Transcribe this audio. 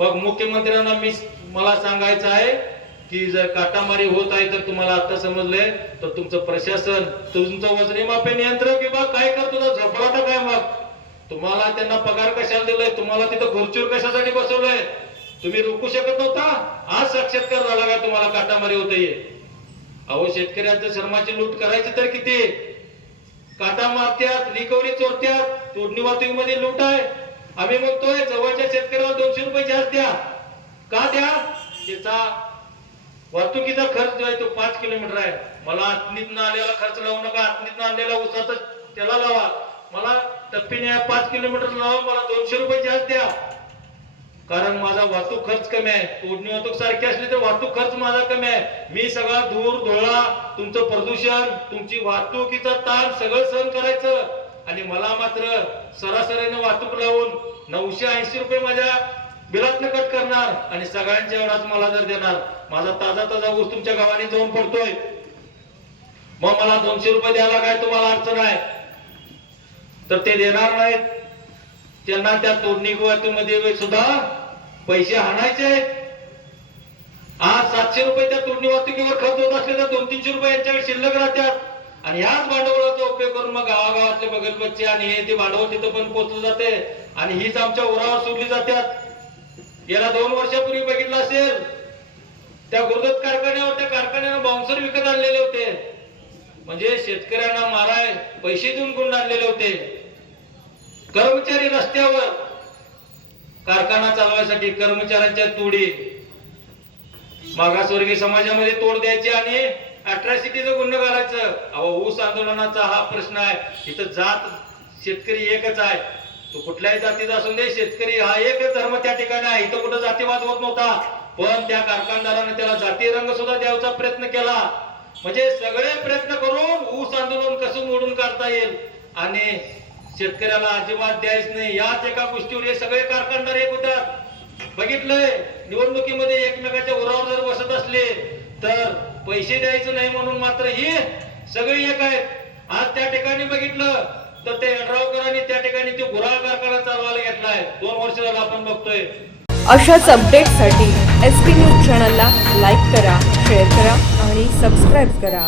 मग मुख्यमंत्र्यांना मी मला सांगायचं आहे की जर काटामारी होत आहे तर तुम्हाला आता समजलंय. तर तुमचं प्रशासन तुमचं वजनी मापे नियंत्रक विभाग काय करतो तर झोपला तर काय मग? तुम्हाला त्यांना पगार कशाला दिलाय? तुम्हाला तिथं खुर्चीवर कशासाठी बसवलंय? तुम्ही रोखू शकत नव्हता? आज साक्षात्कार झाला का तुम्हाला काटामारी होते अहो शेतकऱ्यांच्या शर्माची लूट करायची तर किती? काटा मारत्यात रिकव्हरी चोरत्यात तोडणी वाहतुकीमध्ये लूट आहे. आम्ही म्हणतोय जवळच्या शेतकऱ्याला दोनशे रुपये जास्त द्या. का द्या? त्याचा वाहतुकीचा खर्च जो आहे तो पाच किलोमीटर आहे. मला आतनीतनं आलेला खर्च लावू नका. आतनीतनं आणलेला उसाचा त्याला लावा. मला टप्पीने पाच किलोमीटर लावा. मला दोनशे रुपये जास्त द्या. कारण माझा वाहतूक खर्च कमी आहे. तोडणी वाहतूक सारखी असली तर वाहतूक खर्च माझा कमी आहे. मी सगळा धूर धोळा तुमचं प्रदूषण तुमची वाहतुकीचा ताण सगळं सहन करायचं. आणि मला मात्र सरासरीने वाहतूक लावून नऊशे ऐंशी रुपये माझ्या बिलातनं कट करणार आणि सगळ्यांच्या एवढाच मला जर देणार माझा ताजा ताजा ऊस तुमच्या गावाने जाऊन पडतोय. मग मला दोनशे रुपये द्यायला काय तुम्हाला अडचण आहे? तर ते देणार नाहीत. त्यांना त्या तोडणी मध्ये सुद्धा पैसे आणायचे आहेत. आज सातशे रुपये त्या तोडणी वाहतुकीवर खर्च होत असले तर दोन तीनशे रुपये यांच्याकडे शिल्लक राहतात. आणि ह्याच भांडवलाचा उपयोग करून मग गावागावातले बगल बच्चे आणि हे ते भांडवल तिथं पण पोचलं जाते. आणि हीच आमच्या उरावर सोडली जातात गेल्या दोन वर्षापूर्वी बघितलं असेल त्या गुरुदत्त कारखान्यावर त्या कारखान्यानं बाउन्सर विकत आणलेले होते. म्हणजे शेतकऱ्यांना माराय पैसे देऊन गुंड आणलेले होते. कर्मचारी रस्त्यावर कारखाना चालवायसाठी कर्मचाऱ्यांच्या तोडी मागासवर्गीय समाजामध्ये तोड द्यायची आणि अट्रॅसिटीचं गुन्हा घालायचं. अहो ऊस आंदोलनाचा हा प्रश्न आहे. इथं जात शेतकरी एकच आहे. तो कुठल्याही जातीचा असून दे शेतकरी हा एकच धर्म त्या ठिकाणी आहे. इथं कुठं जातीवाद होत नव्हता. पण त्या कारखानदाराने त्याला जाती रंग सुद्धा द्यायचा प्रयत्न केला. म्हणजे सगळे प्रयत्न करून ऊस आंदोलन कसं मोडून काढता येईल? आणि शेतकऱ्याला अजिबात द्यायच नाही. याच एका गोष्टीवर हे सगळे कारखानदार एक होतात. बघितलंय निवडणुकीमध्ये एकमेकाच्या उरावर जर बसत असले तर पैसे द्यायचं नाही म्हणून मात्र ही सगळी एक आहेत. आज त्या ठिकाणी बघितलं तर ते यड्रावकरांनी त्या ठिकाणी ते गुराळ कारखाना चालवायला घेतलाय दोन वर्ष झालं आपण बघतोय. अशाच अपडेटसाठी एस पी न्यूज चॅनलला लाईक करा शेअर करा आणि सबस्क्राईब करा.